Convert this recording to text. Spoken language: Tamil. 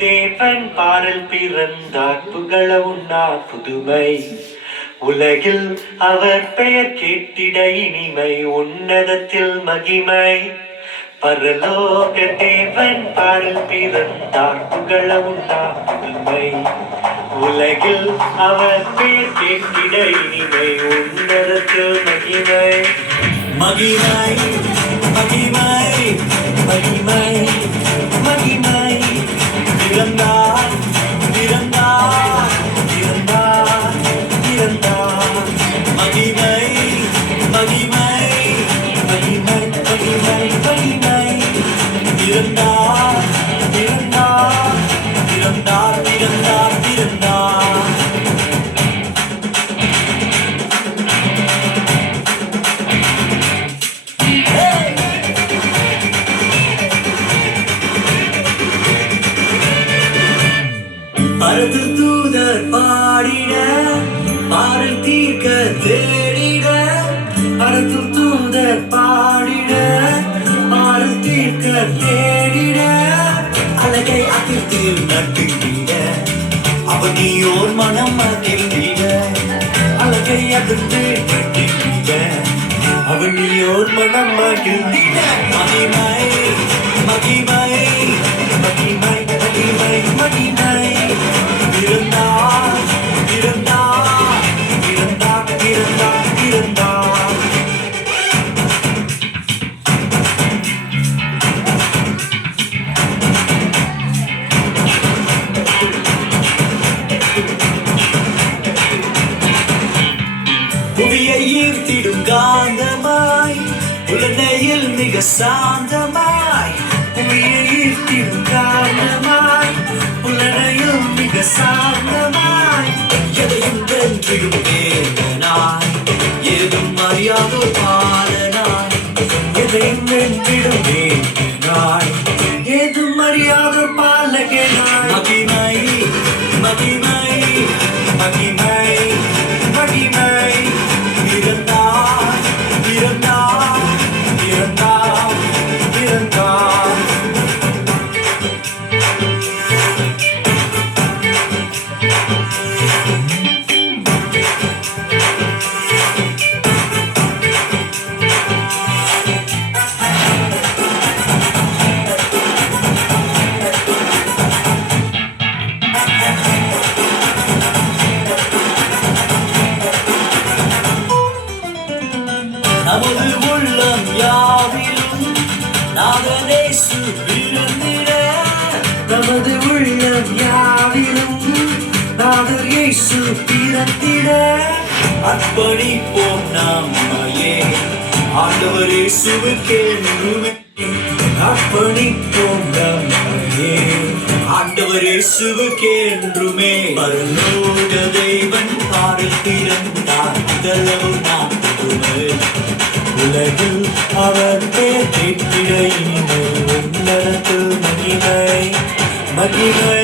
தேவன் பாடல் பிறந்தார் புகழ உண்ணார் புதுமை உலகில் அவர் பெயர் கேட்டிட இனிமை உன்னதத்தில் மகிமை பரலோக தேவன் பாடல் பிறந்தார் புகழ உண்ணார் புதுமை உலகில் அவர் பெயர் கேட்டிட இனிமை உன்னதத்தில் மகிமை மகிமை மகிமை மகிமை மகிமை பிறந்தார் பிறந்தார் பிறந்தார் பிறந்தார் மகிமை மகிமை மகிமை மகிமை மகிமை பிறந்தார் பிறந்தார் பிறந்தார் பிறந்தார் பிறந்தார் பரது தூதர் பாடிட பாடல் தீர்க்க தேடிட பரது தூதர் பாடிட பாடல் தீர்க்க தேடிட அழகை அதிர்த்தில் நட்டுக்கிட அவனியோர் மனம் மகிழ்ந்திட அழகை அதிர்த்து நட்டுக்கிட அவனியோர் மனம் மகிழ்ந்திட மகிமை மகிமை மகிமை மகிமை மகிமை பிறந்தார் பிறந்தார் பிறந்தார் பிறந்தார் பிறந்தார் புவியை ஈர்த்திடும் காந்தமாய் உலகையில் மிக சாந்தமாய் புவியை ஈர்த்திடும் காந்தமாய் உலகையில் மிக சாந்தமாய் எதையும் வென்றிடும் வேதனாய் ஏதும் அறியாதோ பாலனாய் எதையும் வென்றிடும் வேதனாய் ஏதும் அறியாதோ பாலகனாய் மகிமை மகிமை மகிமை மகிமை பிறந்தார் பிறந்தார் பிறந்தார் பிறந்தார் நமது உள்ளம் யாவிலும் நாதனேசு பிறந்திட நமது உள்ளம் யாவிலும் நாதர் இயேசு பிறந்திட அர்ப்பணிப்போம் நம்மையே ஆண்டவர் இயேசுவுக்கென்றுமே அர்ப்பணிப்போம் நம்மையே ஆண்டவர் இயேசுவுக்கென்றுமே பரலோக தேவன் பாடல் பிறந்தார் இதழவு நாம் புதுமை உலகில் அவர் பேர் கேட்டிட இனிமை உன்னதத்தில் மகிமை மகிமை